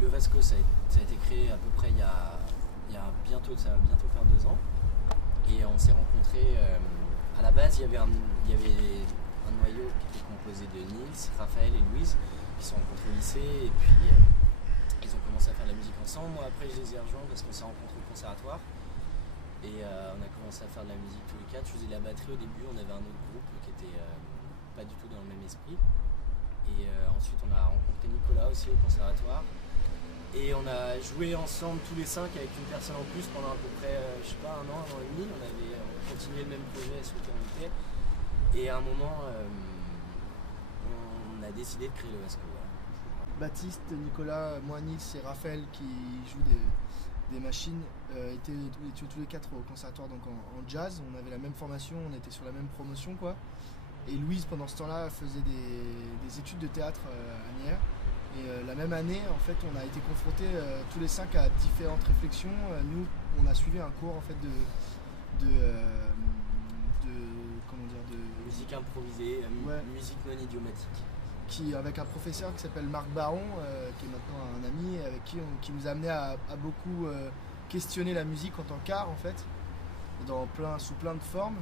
Le Vasco, ça a été créé à peu près ça va bientôt faire 2 ans. Et on s'est rencontrés. À la base, il y avait un noyau qui était composé de Nils, Raphaël et Louise, qui se sont rencontrés au lycée. Et puis, ils ont commencé à faire de la musique ensemble. Moi, après, je les ai rejoints parce qu'on s'est rencontrés au conservatoire. Et on a commencé à faire de la musique tous les quatre. Je faisais de la batterie au début. On avait un autre groupe qui était pas du tout dans le même esprit. Et ensuite, on a rencontré Nicolas aussi au conservatoire. Et on a joué ensemble tous les 5 avec une personne en plus pendant à peu près, je sais pas, 1 an, 1 an et demi. On avait continué le même projet sur lequel on était. Et à un moment, on a décidé de créer le Vasco. Voilà. Baptiste, Nicolas, moi, Nils et Raphaël qui jouent des machines étaient tous les 4 au conservatoire donc en jazz. On avait la même formation, on était sur la même promotion quoi. Et Louise pendant ce temps-là faisait des études de théâtre à Nières. Et la même année, en fait, on a été confrontés tous les 5 à différentes réflexions. Nous, on a suivi un cours en fait de musique improvisée, ouais, musique non idiomatique. Avec un professeur qui s'appelle Marc Baron, qui est maintenant un ami, avec qui nous a amené à beaucoup questionner la musique en tant qu'art en fait, sous plein de formes.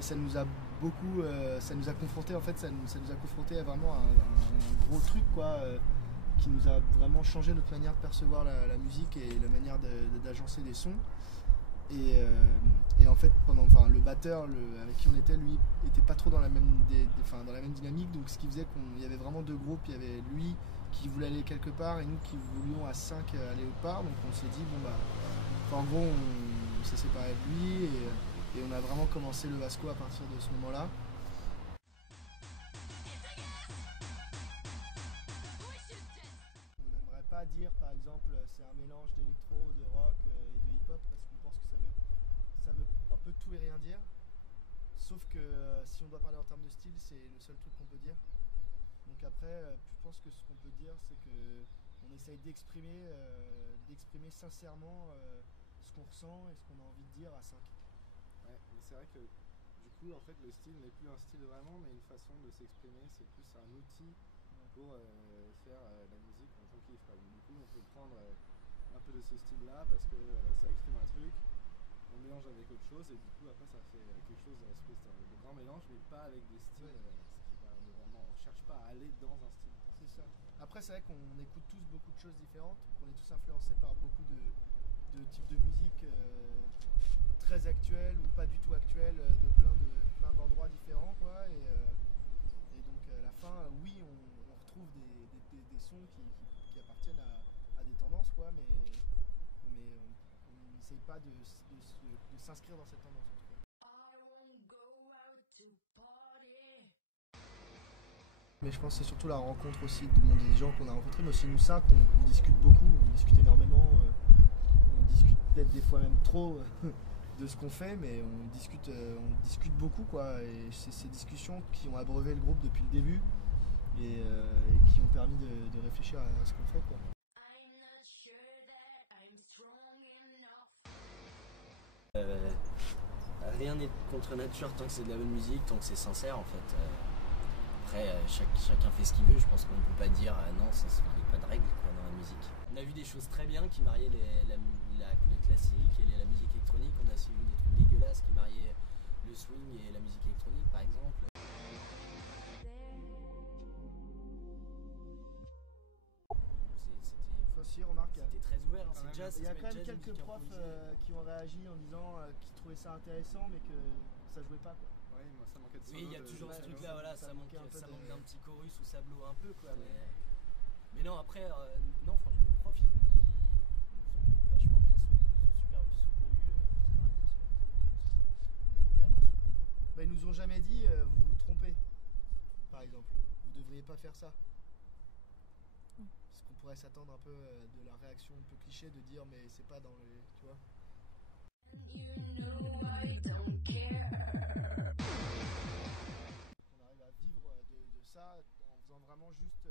Et ça nous a beaucoup, ça nous a confronté en fait, ça nous a confronté à vraiment un gros truc quoi. Qui nous a vraiment changé notre manière de percevoir la musique et la manière d'agencer des sons. Et en fait, le batteur avec qui on était, lui, était pas trop dans la même dynamique. Donc ce qui faisait qu'il y avait vraiment 2 groupes. Il y avait lui qui voulait aller quelque part et nous qui voulions à 5 aller autre part. Donc on s'est dit, en gros, on s'est séparé de lui et on a vraiment commencé le Vasco à partir de ce moment-là. Pas dire par exemple c'est un mélange d'électro, de rock et de hip-hop parce qu'on pense que ça veut un peu tout et rien dire. Sauf que si on doit parler en termes de style, c'est le seul truc qu'on peut dire. Donc après, je pense que ce qu'on peut dire, c'est que on essaye d'exprimer sincèrement ce qu'on ressent et ce qu'on a envie de dire à 5. Ouais, mais c'est vrai que du coup, en fait, le style n'est plus un style vraiment, mais une façon de s'exprimer. C'est plus un outil pour faire la musique qu'on kiffe. Donc, du coup, on peut prendre un peu de ce style-là parce que ça exprime un truc. On mélange avec autre chose et du coup après ça fait quelque chose de grand mélange mais pas avec des styles on cherche pas à aller dans un style. C'est ça. Après c'est vrai qu'on écoute tous beaucoup de choses différentes, qu'on est tous influencés par beaucoup de types de musique très actuelles ou pas du tout actuelles de plein d'endroits différents quoi et donc à la fin oui on retrouve des sons qui appartiennent à des tendances quoi mais on n'essaye pas de s'inscrire dans cette tendance en tout cas. Mais je pense que c'est surtout la rencontre aussi des gens qu'on a rencontrés, mais aussi nous 5, on discute beaucoup, on discute énormément, on discute peut-être des fois même trop de ce qu'on fait, mais on discute beaucoup quoi, et c'est ces discussions qui ont abreuvé le groupe depuis le début et qui ont permis de réfléchir à ce qu'on fait quoi. Rien n'est contre nature tant que c'est de la bonne musique, tant que c'est sincère en fait. Après, chacun fait ce qu'il veut, je pense qu'on ne peut pas dire non, il n'y a pas de règles quoi, dans la musique. On a vu des choses très bien qui mariaient le classique et la musique électronique, on a aussi vu des trucs dégueulasses qui mariaient le swing et la musique électronique par exemple. C'était très ouvert, hein, c'est jazz. Il y a quand même quelques profs qui ont réagi en disant qu'ils trouvaient ça intéressant mais que ça jouait pas quoi. Oui, moi ça manquait de solo. Oui, il y a toujours ce truc là, voilà, ça manque d'un petit chorus ou ça blow un peu quoi. Ouais. Mais non, après, non, franchement, nos profs ils nous ont vachement bien soutenu, ils nous ont super soutenus. Ils nous ont vraiment soutenus. Bah, ils nous ont jamais dit vous vous trompez, par exemple, vous devriez pas faire ça. Parce qu'on pourrait s'attendre un peu de la réaction un peu cliché de dire mais c'est pas dans les. Tu vois. On arrive à vivre de ça en faisant vraiment juste